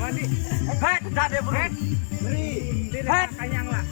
Mandi. Het, dah dia beri. Het, kanyang lah.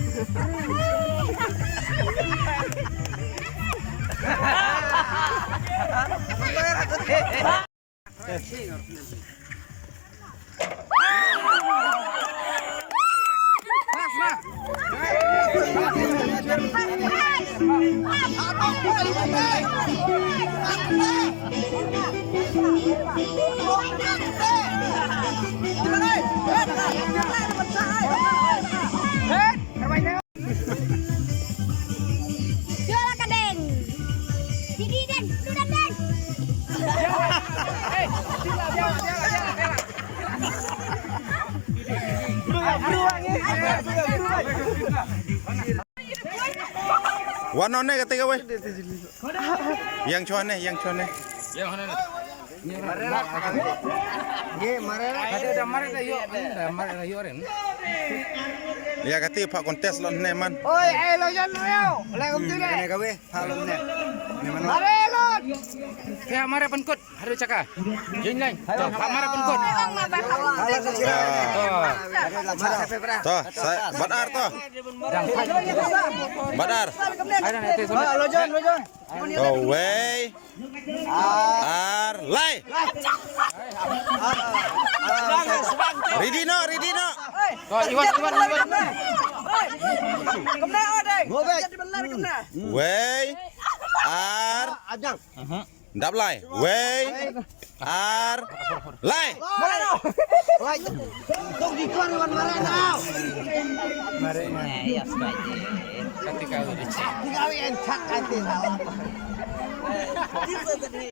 Warnanya ketika weh, yang cuannya, Yang mana? Ya ketika pak kontes lo neman. Oi, lo jan lo. Lagom tu le. Kene gawe halon ne. Mare lo. Ya mare penkut, harus cakap. Jeng lain. Pak mare penkut. Toh, saya badar toh. Badar. Lo jan. Oh wey. Lay. Ridino. Iwan. Wey. Ndap lay. Wey. Lay. Ketika udah cek.